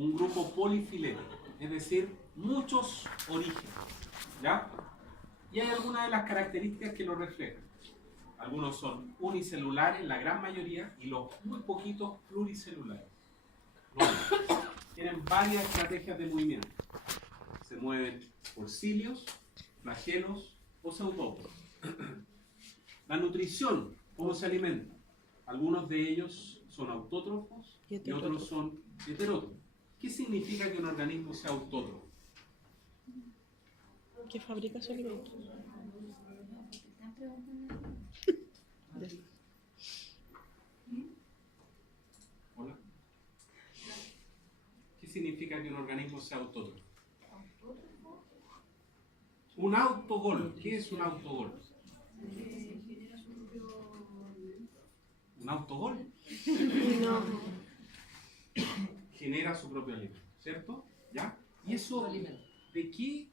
un grupo polifilético, es decir, muchos orígenes, ¿ya? Y hay algunas de las características que lo reflejan. Algunos son unicelulares, la gran mayoría, y los muy poquitos pluricelulares. Tienen varias estrategias de movimiento. Se mueven por cilios, flagelos o pseudópodos. La nutrición, ¿cómo se alimentan? Algunos de ellos son autótrofos y otros son heterótrofos. ¿Qué significa que un organismo sea autótrofo? ¿Qué fabrica su alimento? Hola. ¿Qué significa que un organismo sea autótrofo? Un autogol. ¿Qué es un autogol? ¿Un autogol? No. Genera su propio alimento, ¿cierto? ¿Ya? ¿Y eso de qué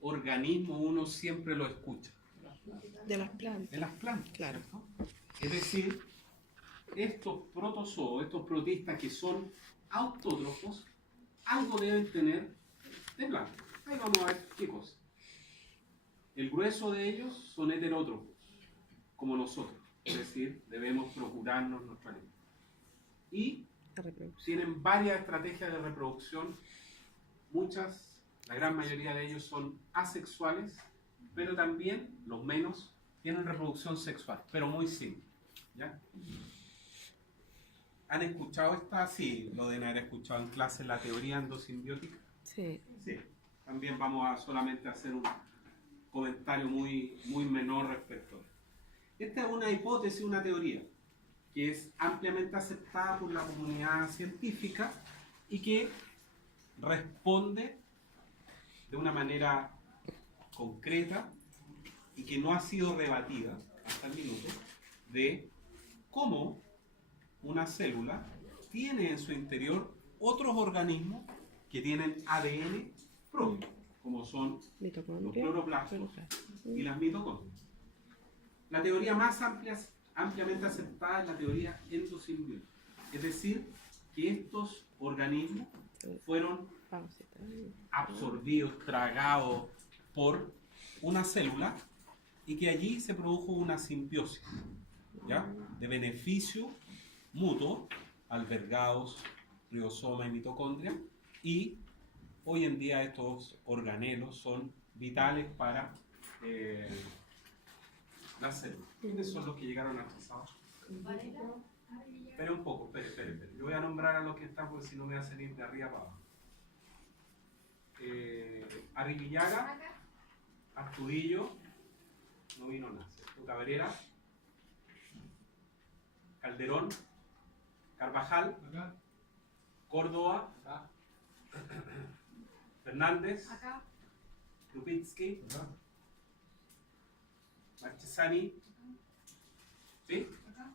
organismo uno siempre lo escucha? De las plantas. De las plantas, Claro. ¿cierto? Es decir, estos protozoos, estos protistas que son autótrofos, algo deben tener de plantas. Ahí vamos a ver qué cosa. El grueso de ellos son heterótrofos, como nosotros. Es decir, debemos procurarnos nuestro alimento. Y tienen varias estrategias de reproducción. Muchas, la gran mayoría de ellos son asexuales, pero también, los menos, tienen reproducción sexual, pero muy simple. ¿Ya? ¿Han escuchado esta? Sí, lo deben haber escuchado en clase, la teoría endosimbiótica. Sí. Sí. También vamos a solamente hacer un comentario muy menor respecto a esto. Esta es una hipótesis, una teoría, que es ampliamente aceptada por la comunidad científica y que responde de una manera concreta y que no ha sido rebatida hasta el minuto de cómo una célula tiene en su interior otros organismos que tienen ADN propio, como son los cloroplastos y las mitocondrias. La teoría más ampliamente aceptada es la teoría endosimbiótica, es decir, que estos organismos fueron absorbidos, tragados por una célula y que allí se produjo una simbiosis, ¿ya? De beneficio mutuo, albergados, ribosoma y mitocondria, y hoy en día estos organelos son vitales para las células. ¿Quiénes son los que llegaron atrasados? Espera un poco, espere. Yo voy a nombrar a los que están porque si no me voy a salir de arriba para abajo. Arriguillaga, Astudillo, no vino nada, ¿cierto? Cabrera, Calderón, Carvajal, acá. Córdoba, acá. Fernández, acá. Lupitsky, acá. Marchesani, ¿sí? Acá.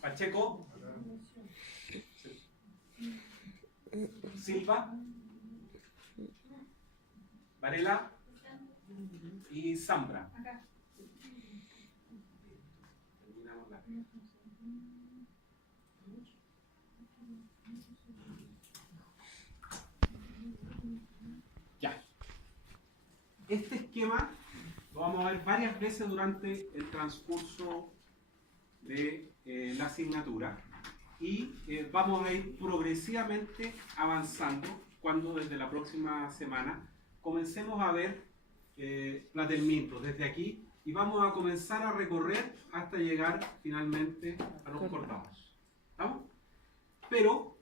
Pacheco, acá. Silva, Varela y Zambra. Acá. Terminamos la. Ya. Este esquema lo vamos a ver varias veces durante el transcurso de la asignatura y vamos a ir progresivamente avanzando cuando desde la próxima semana comencemos a ver platelmintos desde aquí y vamos a comenzar a recorrer hasta llegar finalmente a los cordados. ¿Estamos? Pero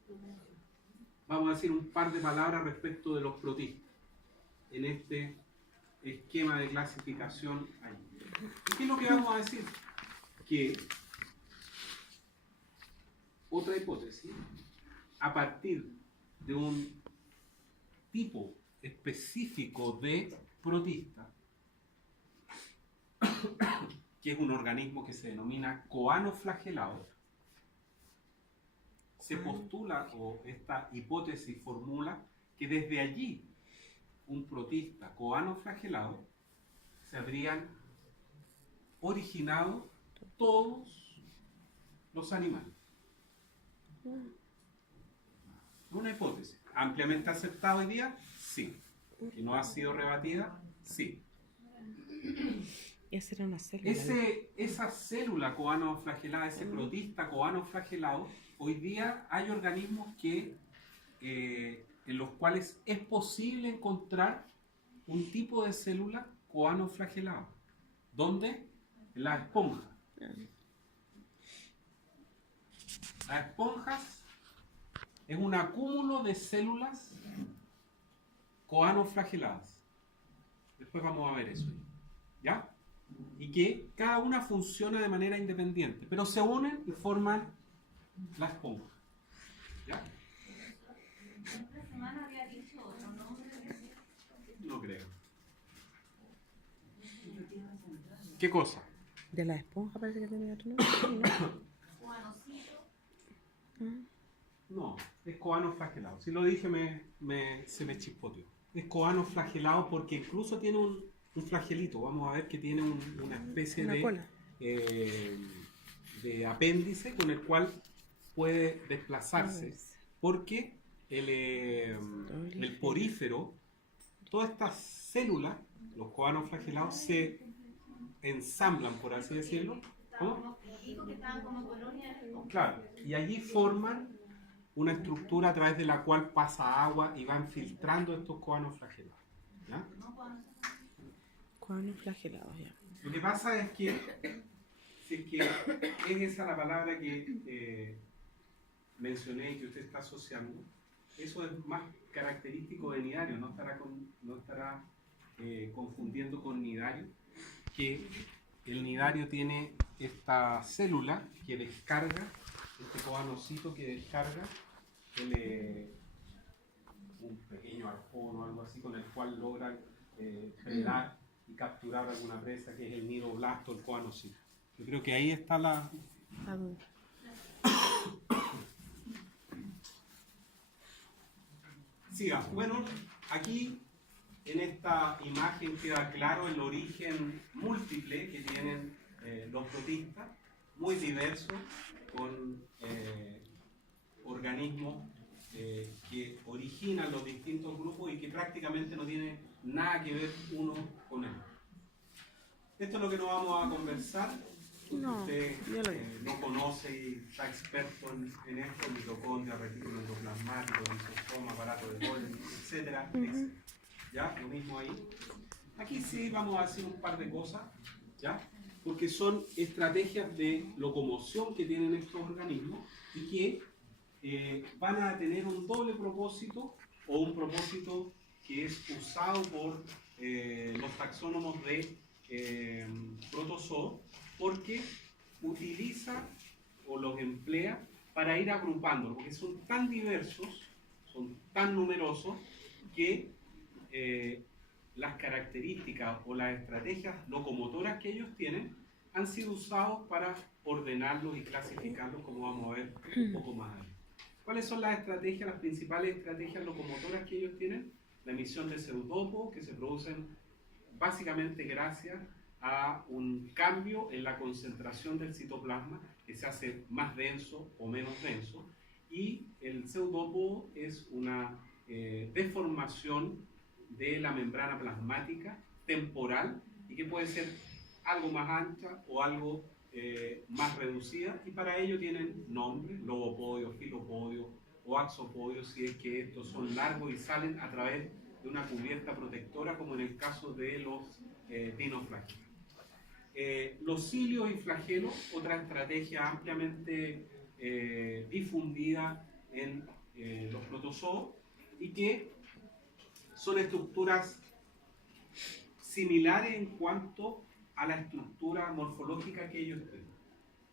vamos a decir un par de palabras respecto de los protistas en este esquema de clasificación ahí. ¿Y qué es lo que vamos a decir? Que otra hipótesis, a partir de un tipo específico de protista, que es un organismo que se denomina coanoflagelado, se postula, o esta hipótesis formula, que desde allí un protista coanoflagelado se habrían originado todos los animales. hipótesis. ¿Ampliamente aceptada hoy día? Sí. ¿Que no ha sido rebatida? Sí. Esa era una célula. Esa célula coanoflagelada, ese protista coanoflagelado, hoy día hay organismos que, en los cuales es posible encontrar un tipo de célula coanoflagelada. ¿Dónde? En las esponjas. Las esponjas es un acúmulo de células coanoflageladas. Después vamos a ver eso. ¿Ya? Y que cada una funciona de manera independiente, pero se unen y forman la esponja. ¿Ya? Esta semana había dicho otro nombre. No creo. ¿Qué cosa? De la esponja parece que tenía otro nombre. Juanocito. No, es coanoflagelado. Si lo dije, se me chispoteó. Es coanoflagelado porque incluso tiene un flagelito. Vamos a ver que tiene una especie Una cola. De apéndice con el cual puede desplazarse. Porque el porífero, todas estas células, los coanoflagelados, se ensamblan, por así decirlo. ¿Cómo? Dijo que estaban como colonias. Claro, y allí forman una estructura a través de la cual pasa agua y van filtrando estos coanoflagelados. ¿Ya? Coanoflagelados, ya. Lo que pasa es que, si es que es esa la palabra que mencioné y que usted está asociando, eso es más característico de nidario, no estará confundiendo con nidario, que el nidario tiene esta célula que descarga, este coanocito que descarga un pequeño arpón o algo así con el cual logra predar y capturar alguna presa, que es el nidoblasto, el coanocito. Yo creo que ahí está la... Siga. Bueno, aquí en esta imagen queda claro el origen múltiple que tienen los protistas, muy diversos, con organismos que originan los distintos grupos y que prácticamente no tienen nada que ver uno con el otro. Esto es lo que nos vamos a conversar. No, Usted ya lo vi. no conoce y está experto en esto, mitocondria, retículo endoplasmático, lisosoma, aparato de Golgi, etcétera, etcétera. ¿Ya? Lo mismo ahí. Aquí sí vamos a hacer un par de cosas, ¿ya? Porque son estrategias de locomoción que tienen estos organismos y que van a tener un doble propósito o un propósito que es usado por los taxónomos de protozoos, porque utiliza o los emplea para ir agrupándolos, porque son tan diversos, son tan numerosos, que las características o las estrategias locomotoras que ellos tienen han sido usados para ordenarlos y clasificarlos, como vamos a ver un poco más adelante. ¿Cuáles son las estrategias, las principales estrategias locomotoras que ellos tienen? La emisión de seudópos, que se producen básicamente gracias a un cambio en la concentración del citoplasma, que se hace más denso o menos denso, y el pseudópodo es una deformación de la membrana plasmática temporal y que puede ser algo más ancha o algo más reducida, y para ello tienen nombres: logopodio, filopodio o axopodio, si es que estos son largos y salen a través de una cubierta protectora, como en el caso de los dinoflagelos. Los cilios y flagelos, otra estrategia ampliamente difundida en los protozoos y que son estructuras similares en cuanto a la estructura morfológica que ellos tienen.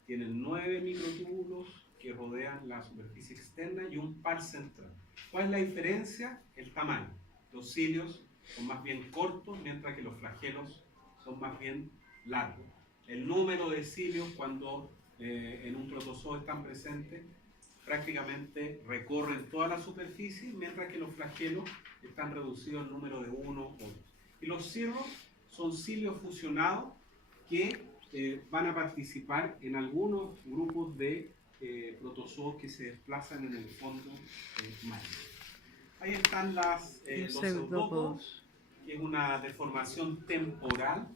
Tienen 9 microtúbulos que rodean la superficie externa y un par central. ¿Cuál es la diferencia? El tamaño. Los cilios son más bien cortos, mientras que los flagelos son más bien largos. El número de cilios, cuando en un protozoo están presentes, prácticamente recorren toda la superficie, mientras que los flagelos están reducidos al número de 1 o 2. Y los cirros son cilios fusionados que van a participar en algunos grupos de protozoos que se desplazan en el fondo marino. Ahí están los pseudópodos, que es una deformación temporal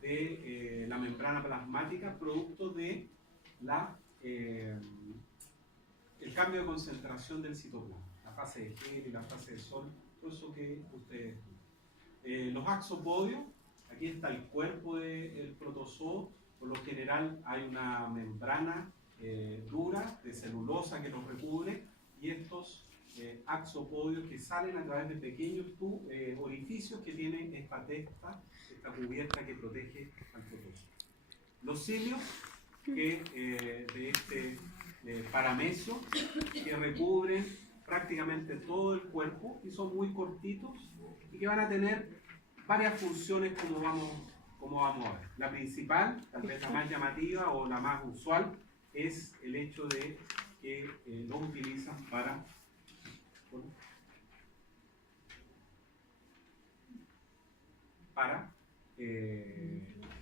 de la membrana plasmática producto de el cambio de concentración del citoplasma, la fase de gel y la fase de sol, todo eso que ustedes los axopodios, aquí está el cuerpo del protozoo. Por lo general hay una membrana dura de celulosa que los recubre, y estos axopodios que salen a través de pequeños orificios que tienen esta testa, esta cubierta que protege al protozoo. Los cilios de este paramecio, que recubren prácticamente todo el cuerpo y son muy cortitos y que van a tener varias funciones como vamos a ver. La principal, tal vez la más llamativa o la más usual, es el hecho de que los utilizan para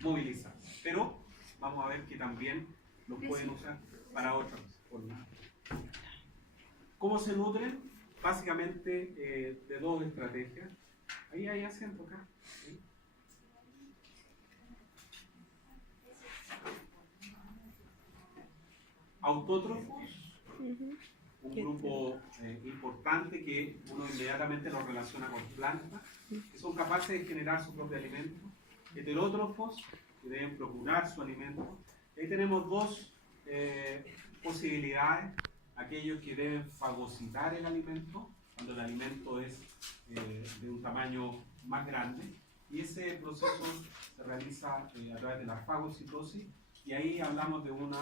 movilizar. Pero vamos a ver que también los pueden usar para otras cosas. ¿Cómo se nutren? Básicamente de dos estrategias. Ahí hay acento acá. ¿Sí? Autótrofos, un grupo importante que uno inmediatamente lo relaciona con plantas, que son capaces de generar su propio alimento. Heterótrofos, que deben procurar su alimento. Ahí tenemos dos posibilidades: aquellos que deben fagocitar el alimento, cuando el alimento es de un tamaño más grande, y ese proceso se realiza a través de la fagocitosis, y ahí hablamos de un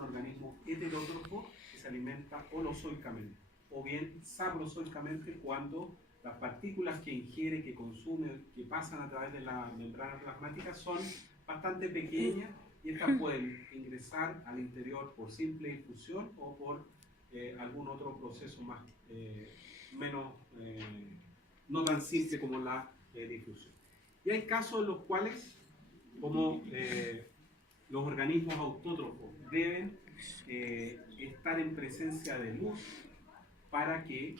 organismo heterótrofo que se alimenta holozoicamente, o bien saprozoicamente, cuando las partículas que ingiere, que consume, que pasan a través de la membrana plasmática son bastante pequeñas, y estas pueden ingresar al interior por simple infusión o por algún otro proceso más menos no tan simple como la difusión. Y hay casos en los cuales, como los organismos autótrofos deben estar en presencia de luz para que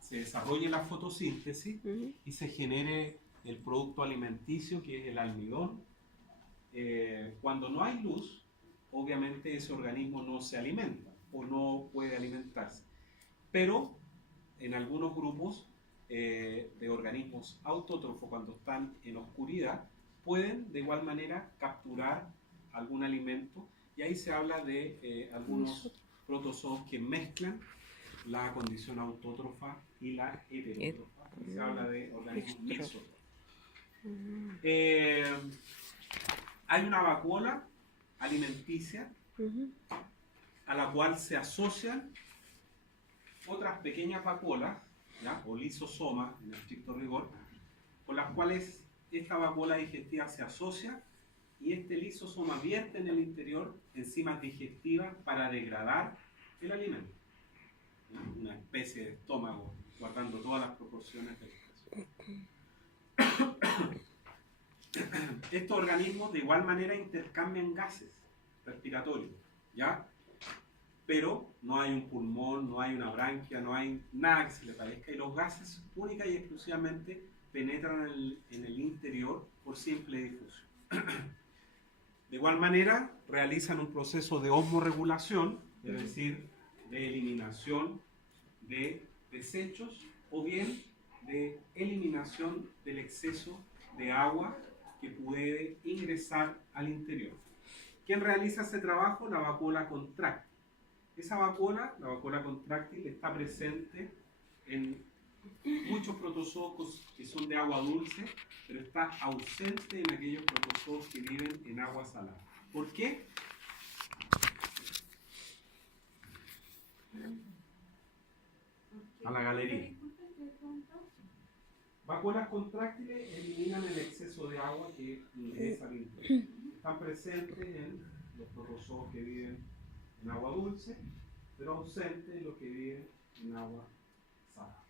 se desarrolle la fotosíntesis y se genere el producto alimenticio, que es el almidón. Cuando no hay luz, obviamente ese organismo no se alimenta o no puede alimentarse. Pero en algunos grupos de organismos autótrofos, cuando están en oscuridad, pueden de igual manera capturar algún alimento, y ahí se habla de algunos protozoos que mezclan la condición autótrofa y la heterótrofa. Se habla de organismos mixtos. Hay una vacuola alimenticia a la cual se asocian otras pequeñas vacuolas, ¿ya?, o lisosomas en estricto rigor, con las cuales esta vacuola digestiva se asocia, y este lisosoma vierte en el interior enzimas digestivas para degradar el alimento. Una especie de estómago, guardando todas las proporciones del caso. Estos organismos de igual manera intercambian gases respiratorios, ¿ya? Pero no hay un pulmón, no hay una branquia, no hay nada que se le parezca, y los gases única y exclusivamente penetran en el interior por simple difusión. De igual manera, realizan un proceso de osmorregulación, es decir, de eliminación de desechos, o bien de eliminación del exceso de agua que puede ingresar al interior. ¿Quién realiza ese trabajo? La vacuola contráctil. Esa vacuola, la vacuola contráctil, está presente en muchos protozoos que son de agua dulce, pero está ausente en aquellos protozoos que viven en agua salada. ¿Por qué? A la galería. Vacuolas contráctiles eliminan el exceso de agua que ingresa al interior. Están presentes en los protozoos que viven en agua dulce, pero ausentes en los que viven en agua salada.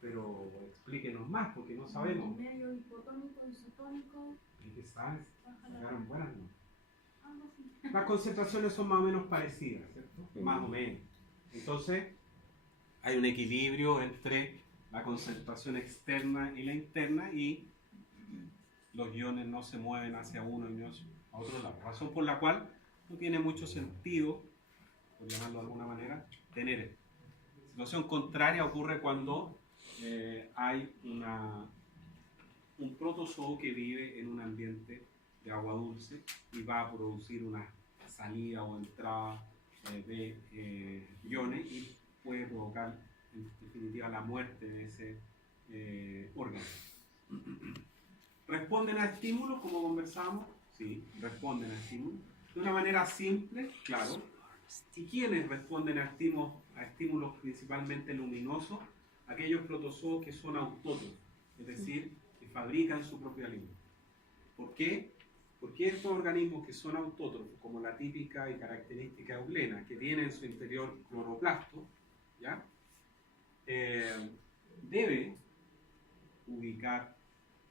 Pero explíquenos más, porque no sabemos. Medio hipotónico, isotónico. ¿En qué sabes? Sacaron buenas, ¿no? Las concentraciones son más o menos parecidas, ¿cierto? Más o menos. Entonces, hay un equilibrio entre la concentración externa y la interna y los iones no se mueven hacia uno y no a otro lado. Razón por la cual no tiene mucho sentido, por llamarlo de alguna manera, tener esto. Situación contraria ocurre cuando hay un protozoo que vive en un ambiente de agua dulce y va a producir una salida o entrada de iones y puede provocar en definitiva la muerte de ese órgano. ¿Responden a estímulos como conversamos? Sí, responden a estímulos. De una manera simple, claro. ¿Y quiénes responden a estímulos principalmente luminosos? Aquellos protozoos que son autótrofos, es decir, que fabrican su propio alimento. ¿Por qué? Porque estos organismos que son autótrofos, como la típica y característica eulena, que tiene en su interior cloroplasto, ¿ya? Debe ubicar,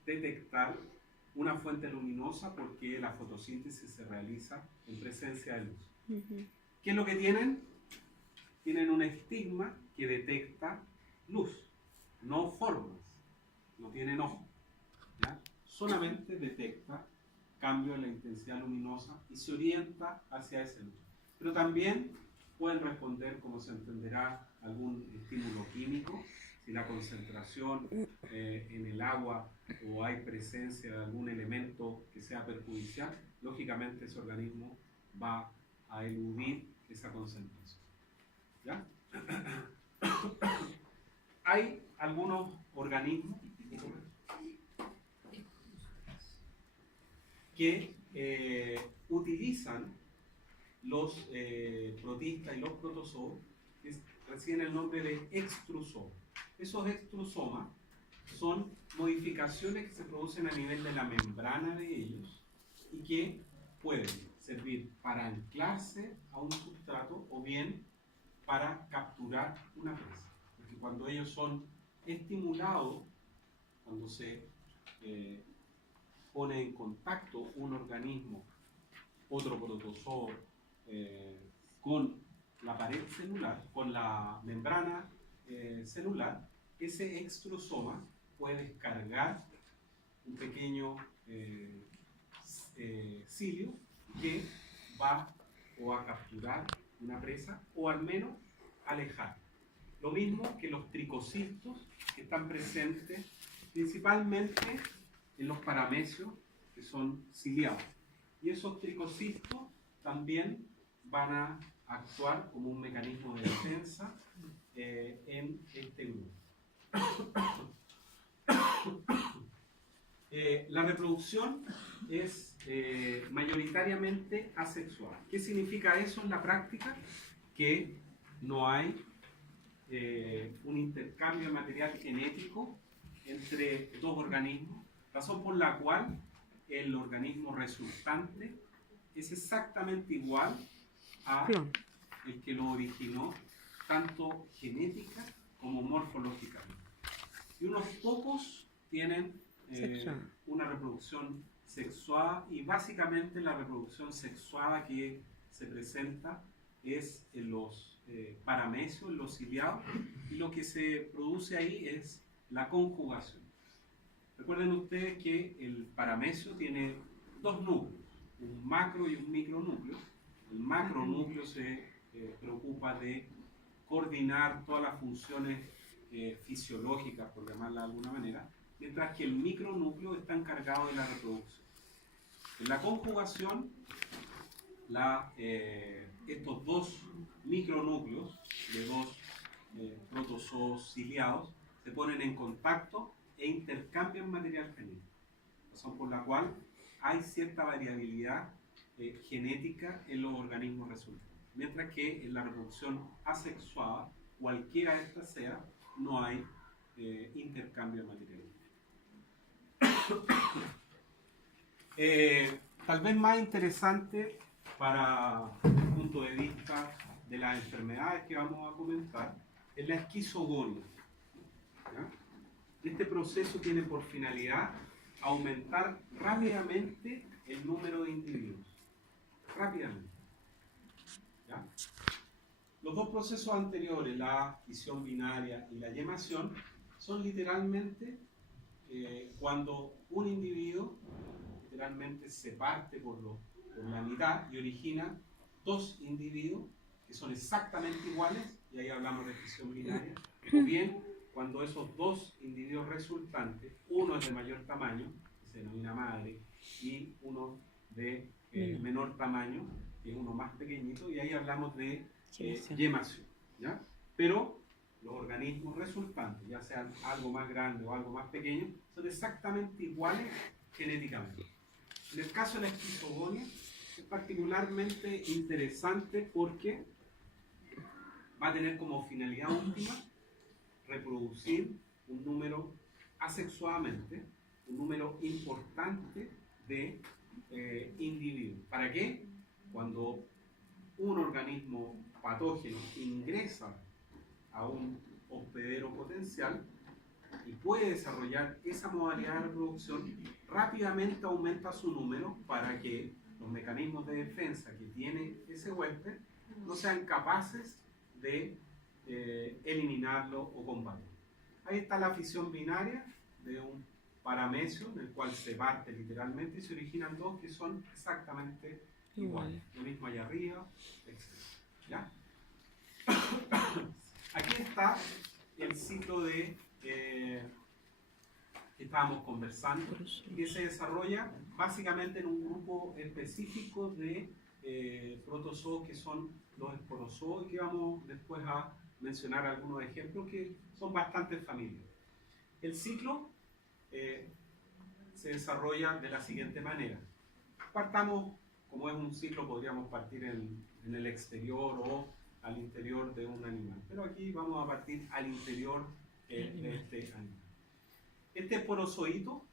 detectar una fuente luminosa porque la fotosíntesis se realiza en presencia de luz. ¿Qué es lo que tienen? Tienen un estigma que detecta luz, no formas, no tienen ojo, ¿ya? Solamente detecta cambio en la intensidad luminosa y se orienta hacia ese luz. Pero también pueden responder, como se entenderá, algún estímulo químico, si la concentración en el agua o hay presencia de algún elemento que sea perjudicial, lógicamente ese organismo va a eludir esa concentración. ¿Ya? Hay algunos organismos que utilizan los protistas y los protozoos, que reciben el nombre de extrusomas. Esos extrusomas son modificaciones que se producen a nivel de la membrana de ellos y que pueden servir para anclarse a un sustrato o bien para capturar una presa. Porque cuando ellos son estimulados, cuando se pone en contacto un organismo, otro protozoo, con la pared celular, con la membrana celular, ese extrusoma puede descargar un pequeño cilio que va o a capturar una presa o al menos alejar. Lo mismo que los tricocistos que están presentes principalmente en los paramecios que son ciliados. Y esos tricocistos también van a actuar como un mecanismo de defensa en este grupo. La reproducción es mayoritariamente asexual. ¿Qué significa eso en la práctica? Que no hay un intercambio de material genético entre dos organismos, razón por la cual el organismo resultante es exactamente igual a el que lo originó, tanto genética como morfológicamente. Y unos pocos tienen una reproducción sexuada, y básicamente la reproducción sexuada que se presenta es en los paramecios, en los ciliados, y lo que se produce ahí es la conjugación. Recuerden ustedes que el paramecio tiene dos núcleos, un macro y un micronúcleo. El macronúcleo se preocupa de coordinar todas las funciones fisiológicas, por llamarla de alguna manera, mientras que el micronúcleo está encargado de la reproducción. En la conjugación, estos dos micronúcleos de dos protozoos ciliados se ponen en contacto e intercambian material genético, razón por la cual hay cierta variabilidad genética en los organismos resultantes, mientras que en la reproducción asexuada, cualquiera de estas sea, no hay intercambio de material genético. Tal vez más interesante para el punto de vista de las enfermedades que vamos a comentar es la esquizogonia. ¿Ya? Este proceso tiene por finalidad aumentar rápidamente el número de individuos. rápidamente. ¿Ya? Los dos procesos anteriores, la fisión binaria y la yemación, son literalmente cuando un individuo literalmente se parte por la mitad y origina dos individuos que son exactamente iguales, y ahí hablamos de fisión binaria, o bien cuando esos dos individuos resultantes, uno es de mayor tamaño, que se denomina madre, y uno de menor tamaño, que es uno más pequeñito, y ahí hablamos de yemación, ¿ya? Pero los organismos resultantes, ya sean algo más grande o algo más pequeño, son exactamente iguales genéticamente. En el caso de la esquizogonia es particularmente interesante porque va a tener como finalidad última reproducir un número asexuadamente, un número importante de individuos. ¿Para qué? Cuando un organismo patógeno ingresa a un hospedero potencial y puede desarrollar esa modalidad de reproducción, rápidamente aumenta su número para que los mecanismos de defensa que tiene ese huésped no sean capaces de eliminarlo o combatirlo. Ahí está la fisión binaria de un paramecio en el cual se parte literalmente y se originan dos que son exactamente iguales. Lo mismo allá arriba, etc. ¿Ya? Aquí está el ciclo de que estábamos conversando y que se desarrolla básicamente en un grupo específico de protozoos que son los esporozoos, y que vamos después a mencionar algunos ejemplos que son bastante familiares. El ciclo se desarrolla de la siguiente manera. Partamos, como es un ciclo, podríamos partir en el exterior o al interior de un animal, pero aquí vamos a partir al interior de este animal. Este esporozoito,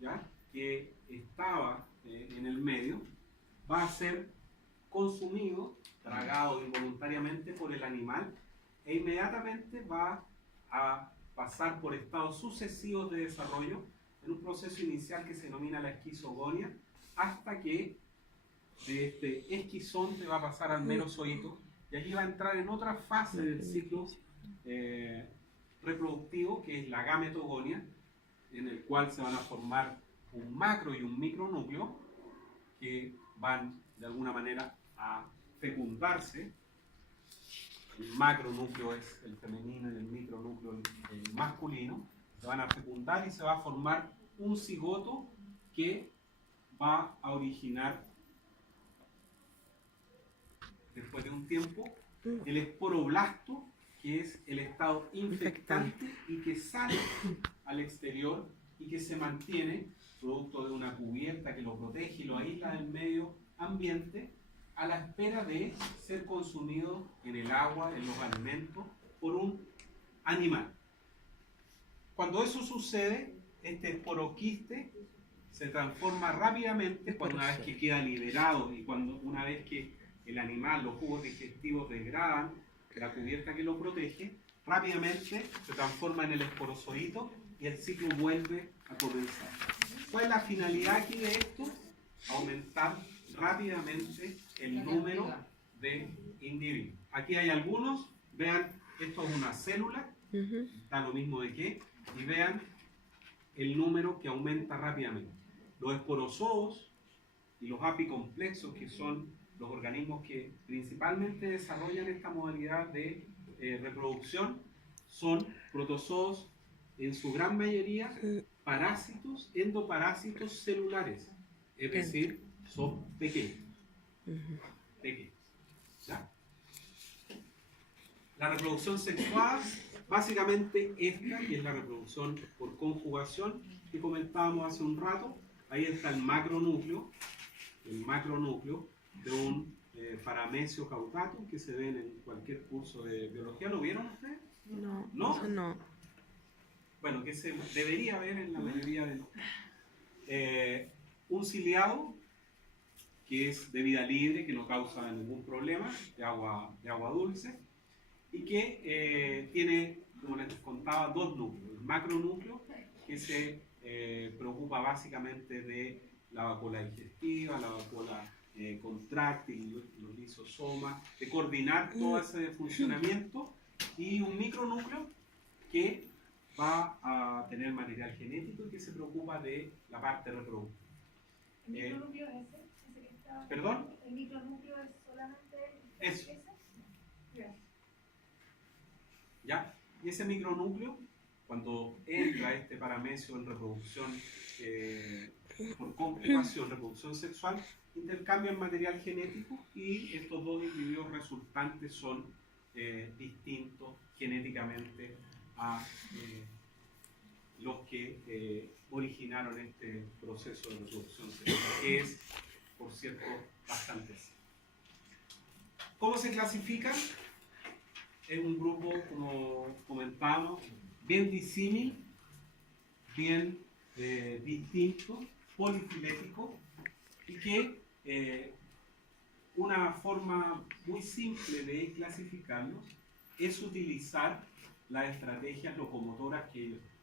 ¿ya?, que estaba en el medio, va a ser consumido, tragado involuntariamente por el animal, e inmediatamente va a pasar por estados sucesivos de desarrollo en un proceso inicial que se denomina la esquizogonia, hasta que de este esquizonte va a pasar al merozoito, y allí va a entrar en otra fase del ciclo reproductivo, que es la gametogonia, en el cual se van a formar un macro y un micronúcleo que van de alguna manera a fecundarse. El macronúcleo es el femenino y el micronúcleo el masculino. Se van a fecundar y se va a formar un cigoto que va a originar, después de un tiempo, el esporoblasto, que es el estado infectante y que sale al exterior y que se mantiene producto de una cubierta que lo protege y lo aísla del medio ambiente, a la espera de ser consumido en el agua, en los alimentos, por un animal. Cuando eso sucede, este esporoquiste se transforma rápidamente una vez que queda liberado y una vez que el animal, los jugos digestivos degradan la cubierta que lo protege, rápidamente se transforma en el esporozoito y el ciclo vuelve a comenzar. ¿Cuál es la finalidad aquí de esto? Aumentar rápidamente el número de individuos. Aquí hay algunos, vean, esto es una célula, está lo mismo de que, y vean el número que aumenta rápidamente. Los esporozoos y los apicomplexos, que son los organismos que principalmente desarrollan esta modalidad de reproducción, son protozoos en su gran mayoría parásitos, endoparásitos celulares, es decir, son pequeños. Pequeños. ¿Ya? La reproducción sexual, básicamente esta, que es la reproducción por conjugación que comentábamos hace un rato. Ahí está el macronúcleo de un paramecio cautatum que se ven en cualquier curso de biología. ¿Lo vieron ustedes? No. ¿No? Eso no. Bueno, que se debería ver en la mayoría de un ciliado que es de vida libre, que no causa ningún problema, de agua dulce, y que tiene, como les contaba, dos núcleos. El macronúcleo, que se preocupa básicamente de la vacuola digestiva, la vacuola contráctil, los lisosomas, de coordinar todo ese funcionamiento, y un micronúcleo que va a tener material genético y que se preocupa de la parte reproductiva. ¿El micronúcleo es ese? ¿Ese que está? ¿Perdón? ¿El micronúcleo es solamente Eso. ese? Gracias. ¿Ya? Y ese micronúcleo, cuando entra este paramecio en reproducción por conjugación, reproducción sexual, intercambian material genético y estos dos individuos resultantes son distintos genéticamente a los que originaron este proceso de reproducción sexual, que es, por cierto, bastante simple. ¿Cómo se clasifican? Es un grupo, como comentamos, bien disímil, bien distinto, polifilético, y que una forma muy simple de clasificarlos es utilizar las estrategias locomotoras que ellos tienen.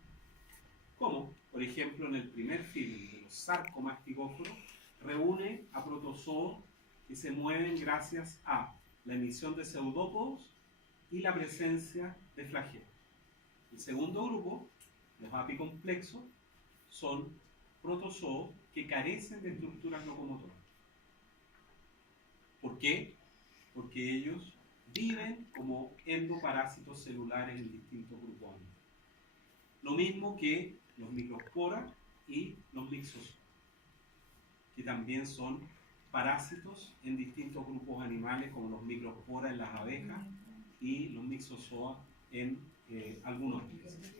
Como, por ejemplo, en el primer filum de los sarcomastigóforos, reúne a protozoos que se mueven gracias a la emisión de pseudópodos y la presencia de flagelos. El segundo grupo, los apicomplexos, son protozoos que carecen de estructuras locomotoras. ¿Por qué? Porque ellos viven como endoparásitos celulares en distintos grupos animales. Lo mismo que los microspora y los mixozoa, que también son parásitos en distintos grupos animales, como los microspora en las abejas y los mixozoa en algunos peces.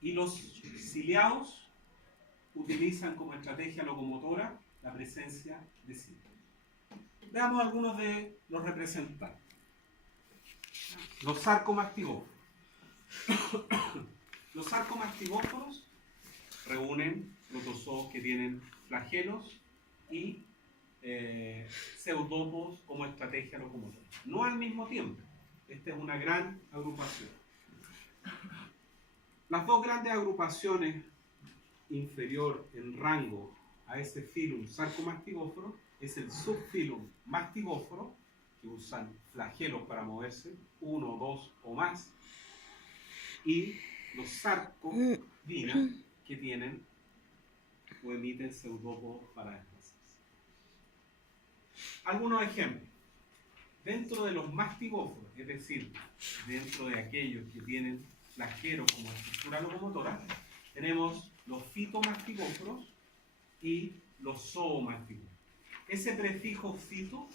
Y los ciliados utilizan como estrategia locomotora la presencia de cilios. Veamos algunos de los representantes. Los sarcomastigóforos. Los sarcomastigóforos reúnen protozoos que tienen flagelos y pseudópodos como estrategia locomotora. No al mismo tiempo. Esta es una gran agrupación. Las dos grandes agrupaciones inferior en rango a ese filum sarcomastigóforo es el subfilum mastigóforo, que usan flagelos para moverse, uno, dos o más, y los sarcodina, que tienen o emiten pseudópodos para desplazarse. Algunos ejemplos. Dentro de los mastigóforos, es decir, dentro de aquellos que tienen flagelos como estructura locomotora, tenemos los fitomastigóforos y los zoomastigóforos. Ese prefijo fito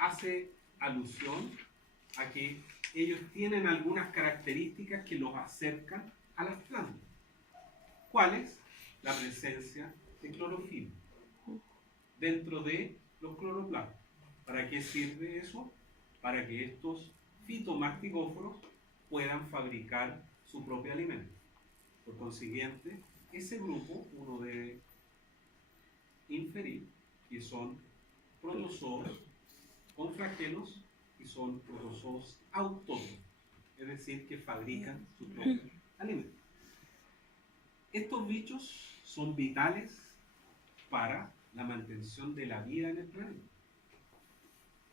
hace alusión a que ellos tienen algunas características que los acercan a las plantas. ¿Cuáles? La presencia de clorofila dentro de los cloroplastos. ¿Para qué sirve eso? Para que estos fitomastigóforos puedan fabricar su propio alimento. Por consiguiente, ese grupo uno debe inferir que son protozoos con flagelos y son protozoos autónomos, es decir, que fabrican su propio alimento. Estos bichos son vitales para la mantención de la vida en el planeta.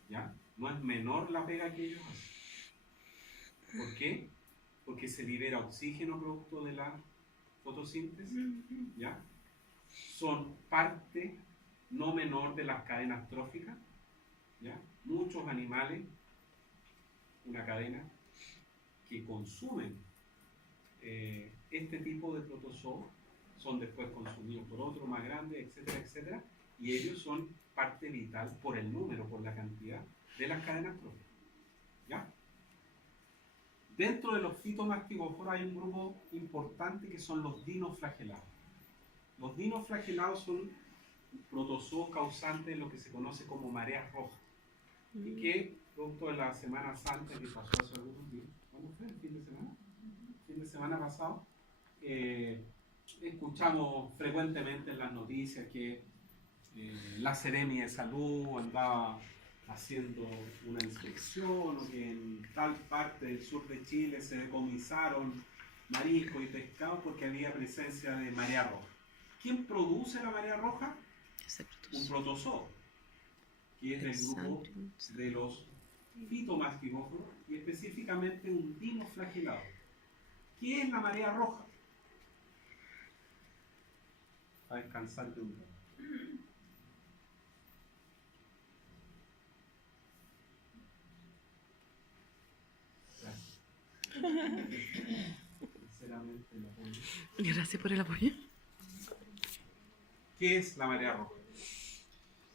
¿Ya? No es menor la pega que ellos hacen. ¿Por qué? Porque se libera oxígeno producto de la fotosíntesis. ¿Ya? Son parte no menor de las cadenas tróficas. ¿Ya? Muchos animales, una cadena que consumen este tipo de protozoos, son después consumidos por otro más grande, etcétera, etcétera, y ellos son parte vital por el número, por la cantidad de las cadenas tróficas. ¿Ya? Dentro de los fitomastigóforos hay un grupo importante que son los dinoflagelados. Los dinoflagelados son protozoos causantes de lo que se conoce como mareas rojas, y que, producto de la Semana Santa que pasó hace algunos días, ¿cuándo fue? ¿El fin de semana? El fin de semana pasado, escuchamos frecuentemente en las noticias que la Seremi de Salud andaba haciendo una inspección, o que en tal parte del sur de Chile se decomisaron mariscos y pescados porque había presencia de marea roja. ¿Quién produce la marea roja? Un protozoo. que es del grupo de los fitomastigóforos y específicamente un dinoflagelado. ¿Qué es la marea roja? A descansar de un rato. Sinceramente, el apoyo. Gracias por el apoyo. ¿Qué es la marea roja?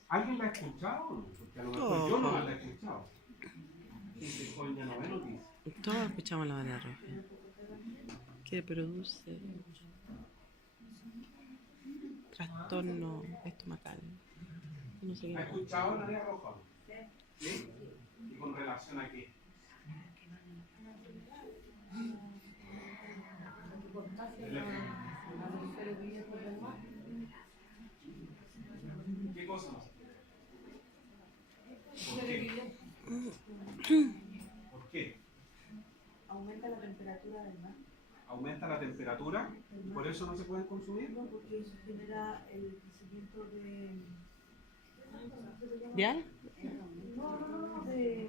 ¿Alguien la ha escuchado o no? Porque a lo mejor yo no la he escuchado. Gente joven de noveno dice. Todos escuchamos la marea roja. Que produce trastorno estomacal. No sé ¿Ha qué. escuchado la marea roja? ¿Sí? ¿Y con relación a qué? ¿Qué cosa más? ¿Por qué? ¿Por qué? Aumenta la temperatura del mar. ¿Aumenta la temperatura? ¿Por eso no se pueden consumir? No, porque eso genera el crecimiento de... ¿Ya? No, de...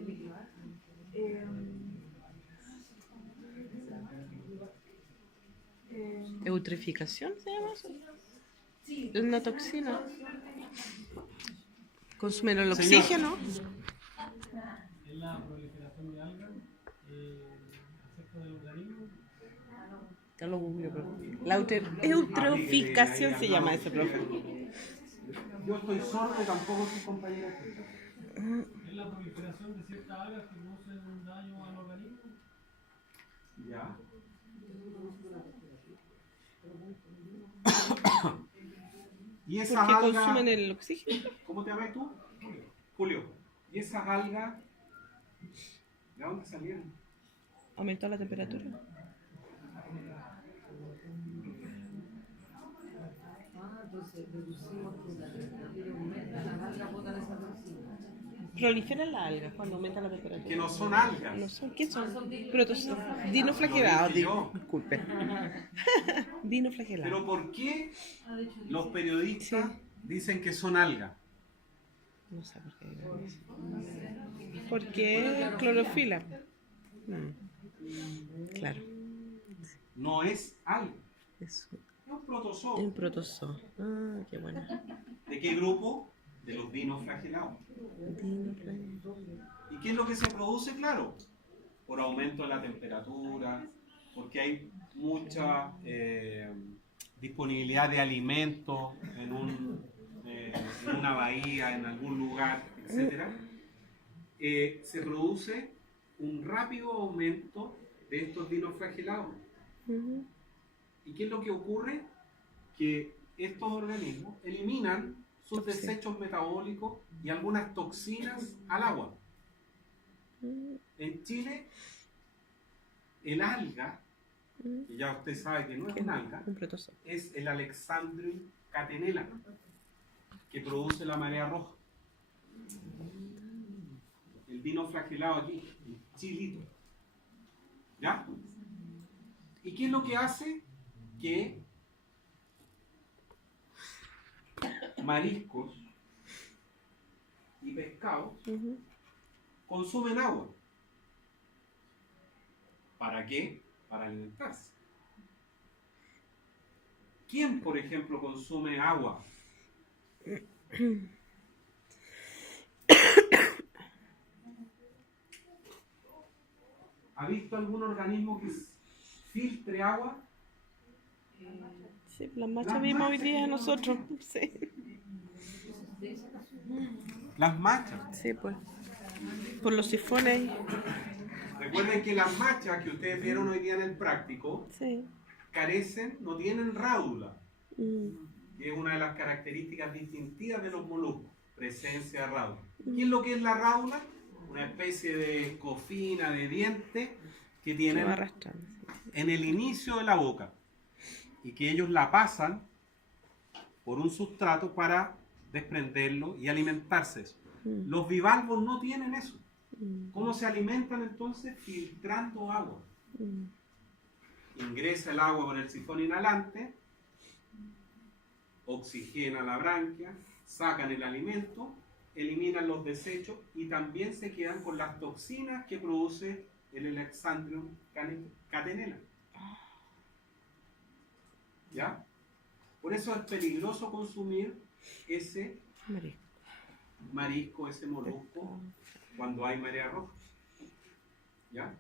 ¿Eutrificación se llama eso? sí. Es una toxina. Consumen el Señor. oxígeno. Es la proliferación de algas, efecto del organismo. Ya lo googleo, pero- La eutroficación se llama eso, profe. Yo estoy sordo y tampoco soy compañera. Es la proliferación de ciertas algas que producen un daño al organismo. Ya. Y esas Porque algas, consumen el oxígeno. ¿cómo te llamas tú? Julio. ¿Y esas algas, de dónde salieron? Aumentó la temperatura. Proliferan las algas cuando aumenta la temperatura. Que no son algas. No son, ¿qué son? Dinoflagelados. Lo dije yo. Disculpe. Dinoflagelados. Pero ¿por qué los periodistas dicen que son algas? No sé por qué. Porque clorofila. Claro. No es alga. Es Es un protozoo. un protozoo. Ah, qué bueno. ¿De qué grupo? De los dinoflagelados. ¿Y qué es lo que se produce? Claro, por aumento de la temperatura, porque hay mucha disponibilidad de alimentos en una bahía, en algún lugar, etc. Se produce un rápido aumento de estos dinoflagelados. Ujú. ¿Y qué es lo que ocurre? Que estos organismos eliminan sus Toxinas. desechos metabólicos y algunas toxinas al agua. En Chile, el alga, que ya usted sabe que no es ¿Qué? un alga, Un protozoo. es el Alexandrium catenella, que produce la marea roja. El dinoflagelado aquí, el chilito. ¿Ya? ¿Y qué es lo que hace? Que mariscos y pescados Ujú. consumen agua. ¿Para qué? Para alimentarse. ¿Quién, por ejemplo, consume agua? ¿Ha visto algún organismo que filtre agua? Sí, las machas vimos hoy día nosotros. Sí. Las machas. Sí, pues. Por los sifones. Recuerden que las machas que ustedes vieron hoy día en el práctico Sí. carecen, no tienen rádula, Mm. que es una de las características distintivas de los moluscos, presencia de rádula. ¿Qué es lo que es la rádula? Una especie de cofina, de diente que Se tienen va arrastrando. en el inicio de la boca y que ellos la pasan por un sustrato para desprenderlo y alimentarse de eso. Mm. Los bivalvos no tienen eso. Mm. ¿Cómo se alimentan entonces? Filtrando agua. Mm. Ingresa el agua por el sifón inhalante, oxigena la branquia, sacan el alimento eliminan los desechos y también se quedan con las toxinas que produce el Alexandrium catenella. ¿Ya? Por eso es peligroso consumir ese María. marisco, ese molusco, cuando hay marea roja. ¿Ya?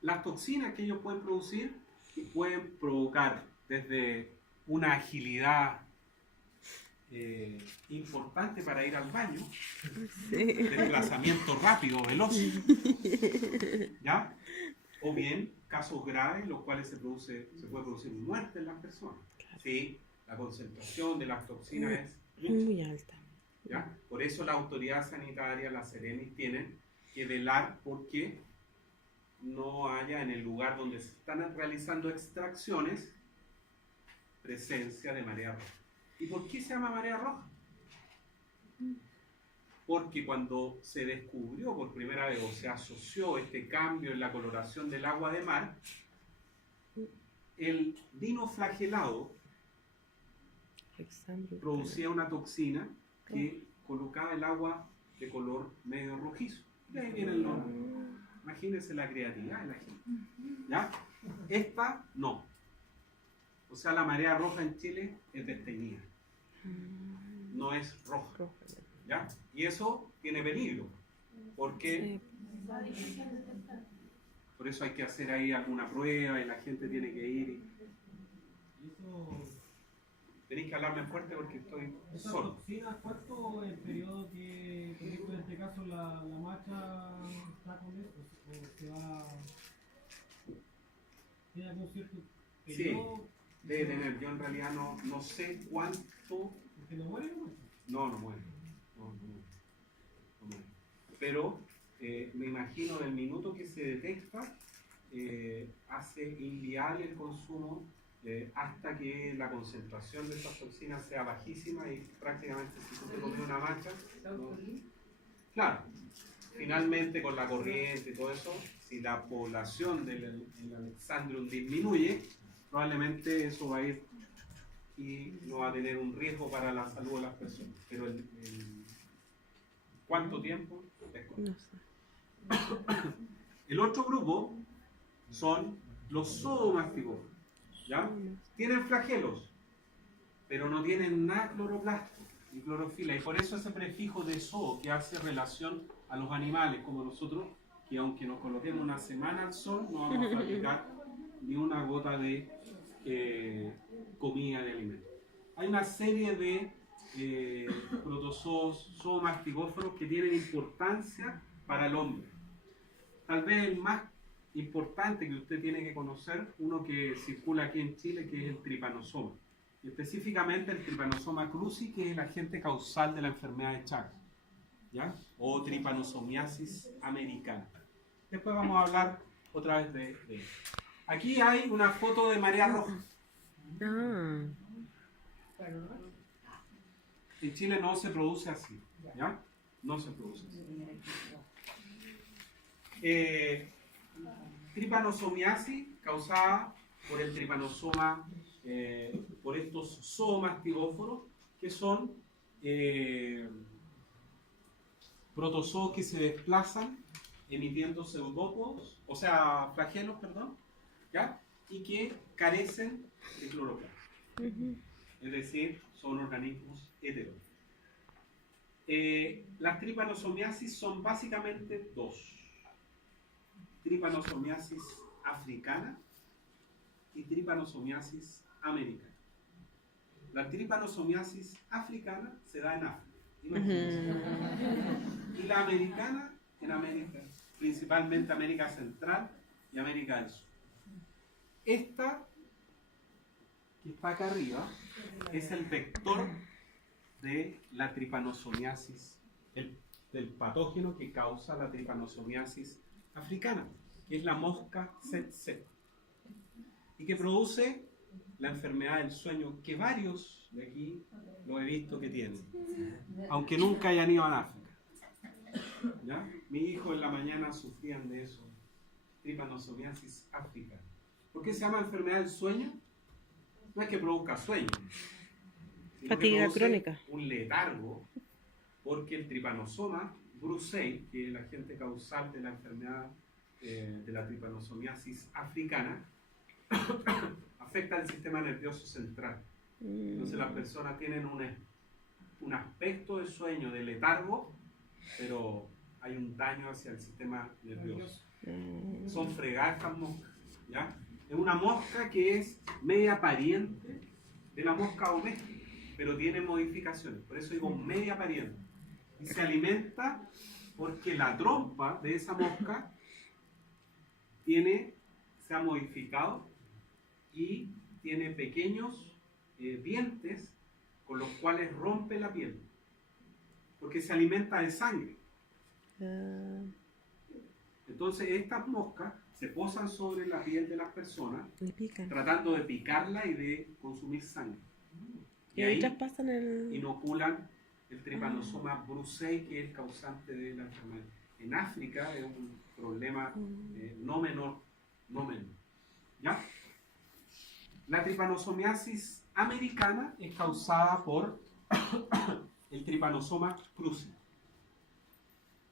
Las toxinas que ellos pueden producir pueden provocar desde una agilidad importante para ir al baño, desplazamiento rápido, veloz, ¿ya? O bien casos graves, los cuales se puede producir muerte en las personas. ¿Sí? La concentración de las toxinas es Muy alta. ¿ya? Por eso la autoridad sanitaria, la Serenis, tienen que velar porque no haya en el lugar donde se están realizando extracciones presencia de marea roja. ¿Y por qué se llama marea roja? Porque cuando se descubrió por primera vez o se asoció este cambio en la coloración del agua de mar, el dinoflagelado producía una toxina que colocaba el agua de color medio rojizo. De ahí viene el nombre. Imagínense la creatividad de la gente. ¿Ya? Esta no. O sea, la marea roja en Chile es desteñida. No es roja. ¿Ya? Y eso tiene peligro. Porque por eso hay que hacer ahí alguna prueba y la gente tiene que ir. Tenéis que hablarme fuerte porque estoy ¿Esas solo. toxinas cuánto el periodo que, por ejemplo, en este caso la macha está con esto? ¿O se va? ¿Tiene algún cierto periodo? Sí, debe tener. Yo en realidad no sé cuánto. ¿Porque no muere mucho? No muere. No muere. Pero me imagino del minuto que se detecta, hace inviable el consumo hasta que la concentración de estas toxinas sea bajísima y prácticamente si tú te comes una mancha, claro, finalmente con la corriente y todo eso, si la población del Alexandrium disminuye, probablemente eso va a ir y no va a tener un riesgo para la salud de las personas. Pero ¿cuánto tiempo? No sé. El otro grupo son los zoomastigóforos. ¿Ya? Tienen flagelos, pero no tienen nada cloroplasto ni clorofila, y por eso ese prefijo de zoo que hace relación a los animales como nosotros, que aunque nos coloquemos una semana al sol, no vamos a fabricar ni una gota de comida, de alimento. Hay una serie de protozoos, zoomastigóforos que tienen importancia para el hombre. Tal vez el más importante que usted tiene que conocer, uno que circula aquí en Chile, que es el tripanosoma. Y específicamente el Trypanosoma cruzi, que es el agente causal de la enfermedad de Chagas, ¿ya? O Trypanosomiasis americana. Después vamos a hablar otra vez de él. Aquí hay una foto de marea roja. Ah, En Chile no se produce así, ¿ya? No se produce así. Trypanosomiasis causada por el tripanosoma, por estos zoomastigóforos, que son protozoos que se desplazan emitiendo pseudópodos, o sea, flagelos, perdón, ¿ya? Y que carecen de cloroplasto. Es decir, son organismos heterógenos. Las tripanosomiasis son básicamente dos: tripanosomiasis africana y tripanosomiasis americana. La tripanosomiasis africana se da en África, y la americana en América, principalmente América Central y América del Sur. Esta que está acá arriba es el vector de la tripanosomiasis, del patógeno que causa la tripanosomiasis africana, que es la mosca tsetse, y que produce la enfermedad del sueño, que varios de aquí lo he visto que tienen, aunque nunca hayan ido a África. ¿Ya? Mi hijo en la mañana sufrían de eso, tripanosomiasis africana. ¿Por qué se llama enfermedad del sueño? No es que produzca sueño, sino que Fatiga produce crónica. un letargo, porque el Trypanosoma brucei, que es el agente causal de la enfermedad de la tripanosomiasis africana, afecta al sistema nervioso central. Entonces las personas tienen un aspecto de sueño, de letargo, pero hay un daño hacia el sistema nervioso. Son fregadas estas moscas, ¿ya? Es una mosca que es media pariente de la mosca doméstica, pero tiene modificaciones, por eso digo media pariente. Y se alimenta porque la trompa de esa mosca se ha modificado y tiene pequeños dientes con los cuales rompe la piel, porque se alimenta de sangre. Entonces estas moscas se posan sobre la piel de las personas Le pican. tratando de picarla y de consumir sangre. Y ahí traspasan el... inoculan el Trypanosoma brucei, que es el causante de la enfermedad. En África es un problema no menor. ¿Ya? La tripanosomiasis americana es causada por el Trypanosoma cruzi.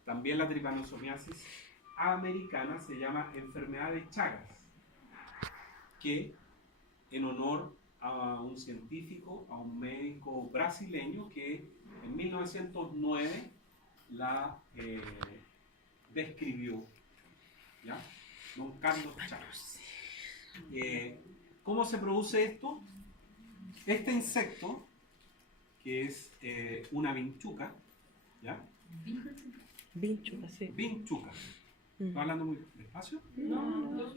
También la tripanosomiasis americana se llama enfermedad de Chagas, que en honor a un científico, a un médico brasileño que en 1909 la describió, ¿ya? Don Carlos Chagas. ¿Cómo se produce esto? Este insecto, que es una vinchuca, ¿ya? Vinchuca, sí. Vinchuca. ¿Estoy hablando muy despacio?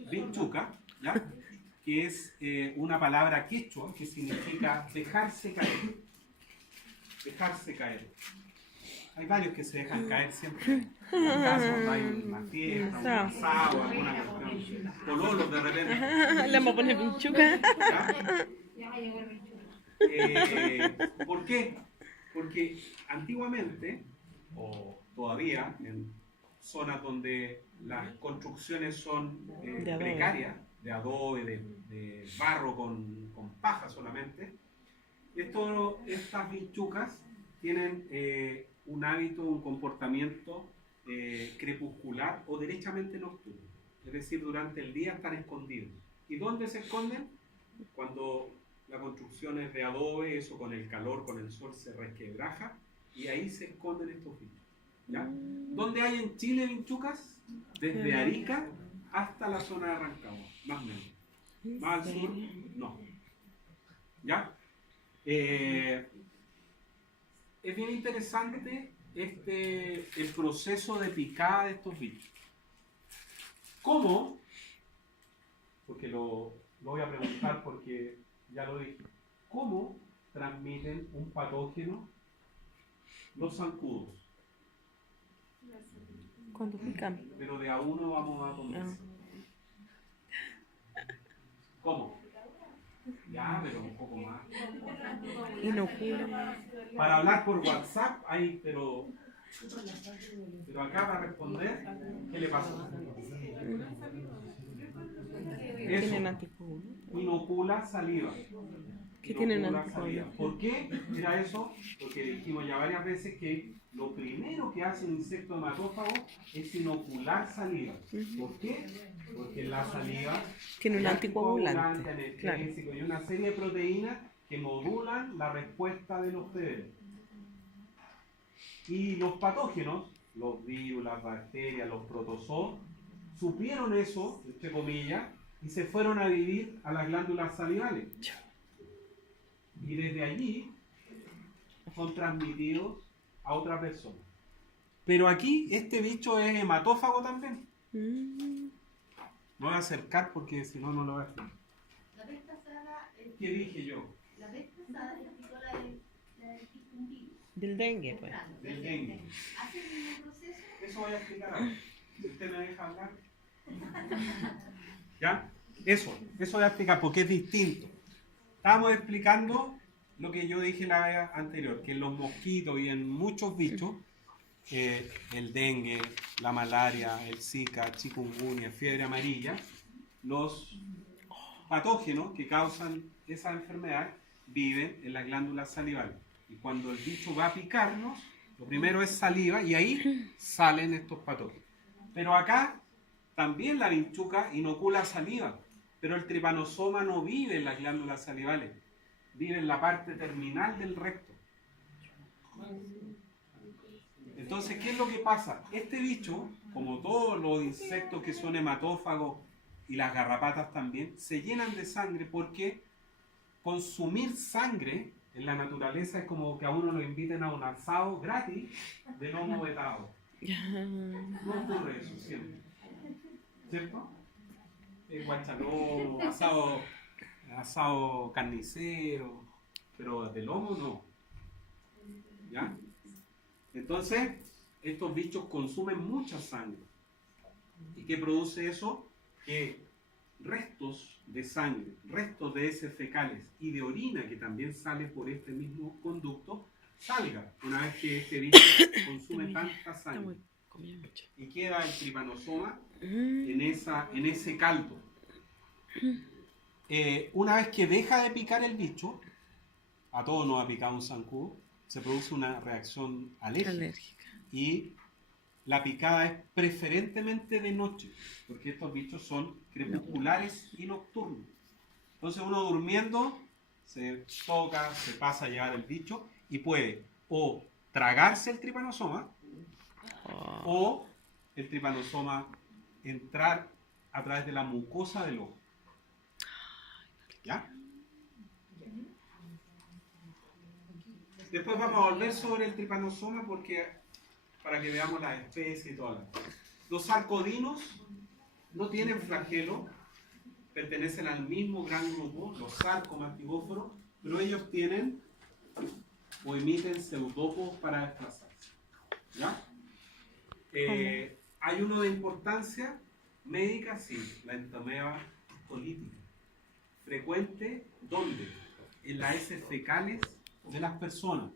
Vinchuca, ¿ya? Que es una palabra quechua que significa dejarse caer. Dejarse caer. Hay varios que se dejan caer siempre. En caso hay una fiesta, un asado, alguna cuestión. Pololos de repente. Le vamos a poner vinchuca. ¿Ya? Ya llegó el bicho. ¿Por qué? Porque antiguamente, o todavía, en zonas donde las construcciones son De adobe. precarias, de adobe, de barro con paja solamente, estas vinchucas tienen un hábito, un comportamiento crepuscular o derechamente nocturno. Es decir, durante el día están escondidos. ¿Y dónde se esconden? Cuando la construcción es de adobe, eso con el calor, con el sol se resquebraja, y ahí se esconden estos bichos. ¿Ya? ¿Dónde hay en Chile vinchucas? Desde Arica hasta la zona de Rancagua, más o menos. Más al sur, no. ¿Ya? Es bien interesante el proceso de picada de estos bichos. ¿Cómo? Porque lo voy a preguntar porque ya lo dije. ¿Cómo transmiten un patógeno los zancudos? Cuando pican. Pero de a uno vamos a tomar. ¿Cómo? Ya, pero un poco más. Inoculan. Para hablar por WhatsApp, hay, pero acá para responder, ¿qué le pasó? Tienen Eso, anticoagulante. inocula saliva. ¿Qué tienen Inocula anticoagulante? saliva. ¿Por qué era eso? Porque dijimos ya varias veces que lo primero que hace un insecto hematófago es inocular saliva. ¿Por qué? Porque en la saliva Tiene un hay anticoagulante. anestésico y una serie de proteínas que modulan la respuesta del hospedero. Y los patógenos, los virus, las bacterias, los protozoos, supieron eso, entre comillas, y se fueron a vivir a las glándulas salivales. Y desde allí son transmitidos a otra persona. Pero aquí este bicho es hematófago también. Me voy a acercar porque si no, no lo voy a hacer. La vez pasada, ¿Qué dije yo? la vez pasada explicó la del virus. Del dengue, pues. Del dengue. ¿Hace el mismo proceso? Eso voy a explicar ahora. Si usted me deja hablar. ¿Ya? Eso voy a explicar porque es distinto. Estábamos explicando lo que yo dije la vez anterior, que en los mosquitos y en muchos bichos, el dengue, la malaria, el zika, chikungunya, fiebre amarilla, los patógenos que causan esa enfermedad viven en las glándulas salivales. Y cuando el bicho va a picarnos, lo primero es saliva y ahí salen estos patógenos. Pero acá también la vinchuca inocula saliva, pero el tripanosoma no vive en las glándulas salivales, vive en la parte terminal del recto. Entonces, ¿qué es lo que pasa? Este bicho, como todos los insectos que son hematófagos y las garrapatas también, se llenan de sangre porque consumir sangre en la naturaleza es como que a uno lo inviten a un asado gratis de lomo vetado. No ocurre eso siempre, ¿cierto? Guachaló, asado carnicero, pero de lomo no. ¿Ya? Entonces, estos bichos consumen mucha sangre. ¿Y qué produce eso? Que restos de sangre, restos de heces fecales y de orina que también sale por este mismo conducto, salga una vez que este bicho consume tanta sangre. Y queda el tripanosoma en ese caldo. Una vez que deja de picar el bicho, a todos nos ha picado un zancudo, se produce una reacción alérgica. Y la picada es preferentemente de noche, porque estos bichos son crepusculares y nocturnos. Entonces uno durmiendo se toca, se pasa a llevar el bicho y puede o tragarse el tripanosoma o el tripanosoma entrar a través de la mucosa del ojo. ¿Ya? Después vamos a volver sobre el tripanosoma para que veamos las especies y todas las cosas. Los sarcodinos no tienen flagelo, pertenecen al mismo gran grupo, los sarcomastigóforos, pero ellos tienen o emiten pseudópodos para desplazarse. ¿Ya? Hay uno de importancia médica, sí, la entomeba política. Frecuente, ¿dónde? En las heces fecales de las personas.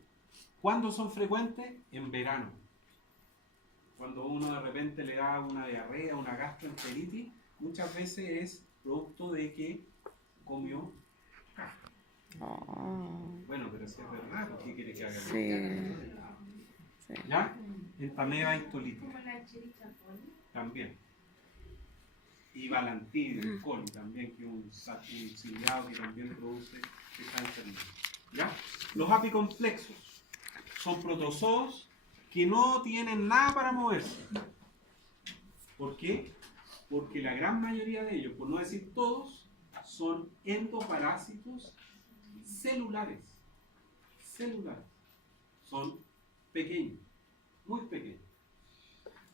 ¿Cuándo son frecuentes? En verano. Cuando uno de repente le da una diarrea, una gastroenteritis, muchas veces es producto de que comió caca. Bueno, pero si es verdad, ¿qué quiere que haga? Sí. ¿Ya? Entameba histolítica. También. Y Balantidio, coli también, que es un ciliado que también produce esta enfermedad. ¿Ya? Los apicomplexos son protozoos que no tienen nada para moverse. ¿Por qué? Porque la gran mayoría de ellos, por no decir todos, son endoparásitos celulares. Son pequeños, muy pequeños.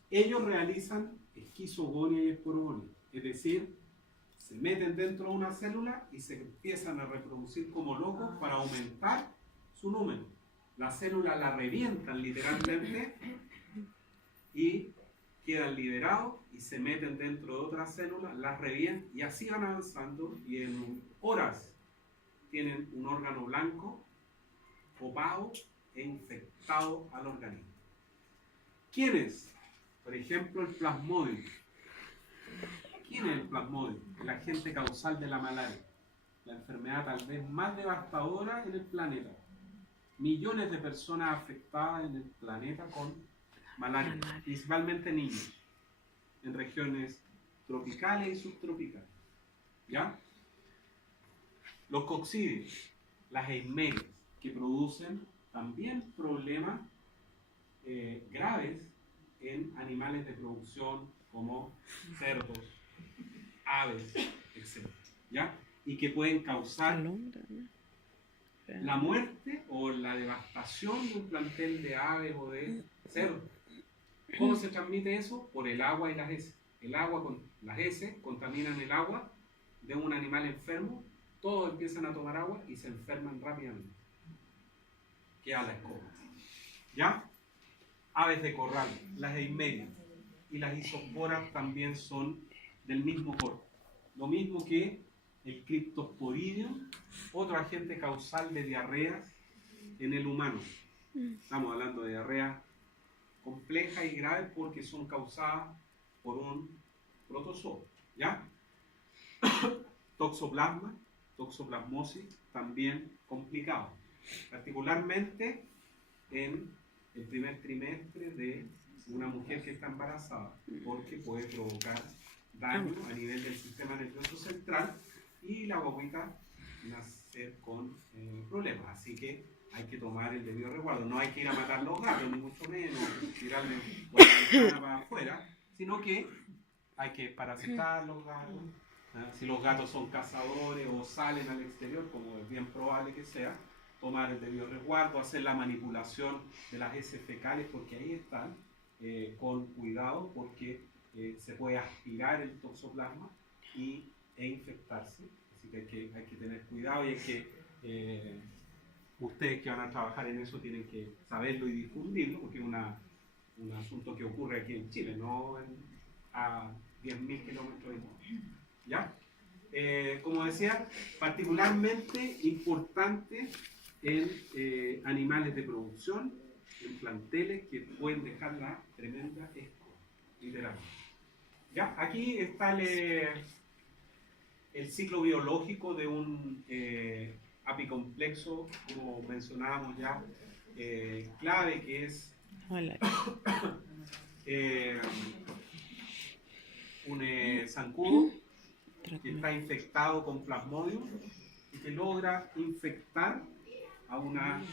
Ellos realizan esquizogonia y esporogonia, es decir, se meten dentro de una célula y se empiezan a reproducir como locos para aumentar su número. La célula la revientan literalmente y quedan liberados y se meten dentro de otras células, las revientan y así van avanzando y en horas tienen un órgano blanco, copado e infectado al organismo. ¿Quiénes? Por ejemplo, el plasmodium. ¿Quién es el plasmodium? El agente causal de la malaria. La enfermedad tal vez más devastadora en el planeta. Millones de personas afectadas en el planeta con malaria, principalmente niños, en regiones tropicales y subtropicales. ¿Ya? Los coccidios, las eimerias, que producen también problemas graves en animales de producción como cerdos, aves, etc. ¿Ya? Y que pueden causar la muerte o la devastación de un plantel de aves o de cerdos. ¿Cómo se transmite eso? Por el agua y las heces. El agua con las heces contaminan el agua de un animal enfermo, todos empiezan a tomar agua y se enferman rápidamente. Queda la escoba. ¿Ya? Aves de corral, las eimerias y las isosporas también son del mismo corpo. Lo mismo que el Cryptosporidium, otro agente causal de diarreas en el humano. Estamos hablando de diarreas complejas y graves porque son causadas por un protozoo. ¿Ya? Toxoplasma, toxoplasmosis también complicado, particularmente en el primer trimestre de una mujer que está embarazada, porque puede provocar daño a nivel del sistema nervioso central y la guaguita nacer con problemas. Así que hay que tomar el debido resguardo. No hay que ir a matar los gatos, ni mucho menos tirarle por la ventana para afuera, sino que hay que parasitar los gatos. Si los gatos son cazadores o salen al exterior, como es bien probable que sea, tomar el debido resguardo, hacer la manipulación de las heces fecales, porque ahí están, con cuidado, porque se puede aspirar el toxoplasma e infectarse. Así que hay que tener cuidado y hay que, ustedes que van a trabajar en eso tienen que saberlo y difundirlo, porque es un asunto que ocurre aquí en Chile, no a 10.000 kilómetros de distancia. ¿Ya? Como decía, particularmente importante en animales de producción, en planteles que pueden dejar la tremenda escoba, literalmente. ¿Ya? Aquí está el ciclo biológico de un apicomplejo, como mencionábamos ya, clave, que es Hola. un zancudo que está infectado con plasmodium y que logra infectar a una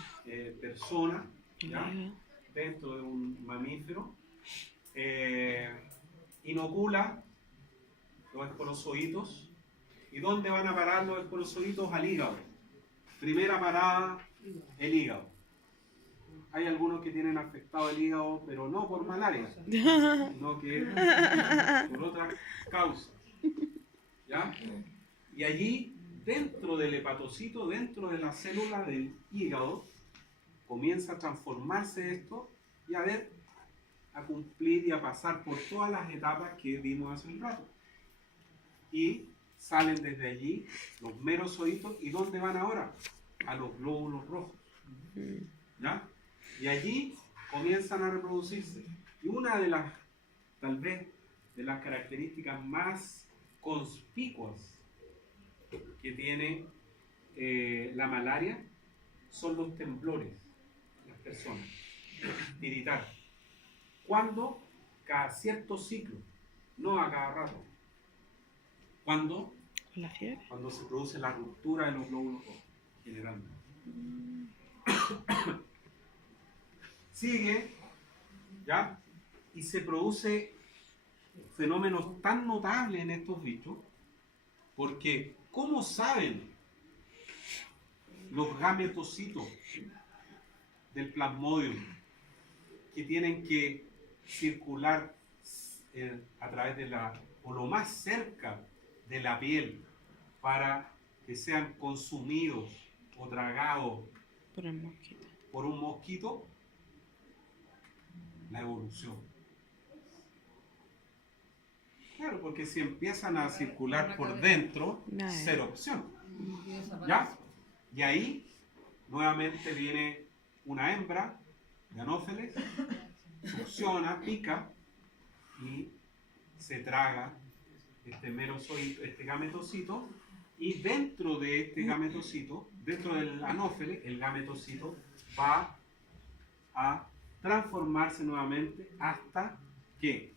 persona, ¿ya? Dentro de un mamífero, inocula los esporozoitos. ¿Y dónde van a parar los esporozoitos? Al hígado. Primera parada, el hígado. Hay algunos que tienen afectado el hígado, pero no por malaria, sino que por otras causas. ¿Ya? Y allí, dentro del hepatocito, dentro de la célula del hígado, comienza a transformarse esto y a cumplir y a pasar por todas las etapas que vimos hace un rato. Y salen desde allí los merosocitos. ¿Y dónde van ahora? A los glóbulos rojos. ¿Ya? Y allí comienzan a reproducirse. Y una de las, tal vez, de las características más conspicuas que tiene la malaria son los temblores de las personas. Tiritar. ¿Cuándo? Cada cierto ciclo, no a cada rato. ¿Cuándo? ¿La fiebre? Cuando se produce la ruptura de los glóbulos rojos, generalmente. Sigue, ¿ya? Y se produce fenómenos tan notables en estos bichos, porque ¿cómo saben los gametocitos del plasmodium que tienen que circular a través de o lo más cerca de la piel para que sean consumidos o tragados Por el mosquito. por un mosquito? La evolución. Claro, porque si empiezan a circular por dentro, cero opción. ¿Ya? Y ahí nuevamente viene una hembra de anófeles, succiona, pica y se traga este merosocito, este gametocito, y dentro de este gametocito, dentro del anófele, el gametocito va a transformarse nuevamente hasta que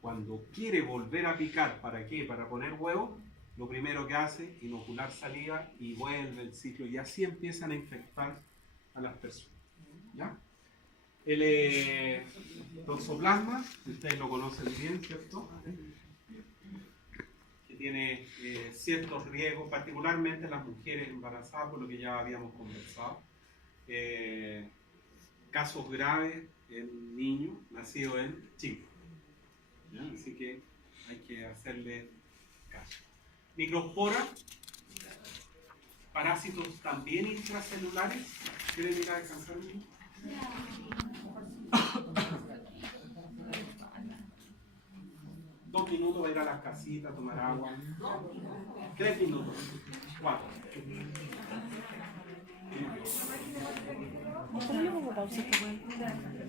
cuando quiere volver a picar, ¿para qué? Para poner huevo, lo primero que hace, inocular saliva y vuelve el ciclo, y así empiezan a infectar a las personas. ¿Ya? El toxoplasma, ustedes lo conocen bien, ¿cierto? Que tiene ciertos riesgos, particularmente las mujeres embarazadas, por lo que ya habíamos conversado. Casos graves en niños nacidos en Chile. ¿Ya? Así que hay que hacerle caso. Microspora, parásitos también intracelulares. ¿Quieren ir a descansar un poco? 2 minutos, va a ir a las casitas, tomar agua. 3 minutos. 4. ¿Cómo le pongo pausa a esta weá?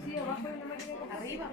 Sí, abajo hay una máquina de café. Arriba.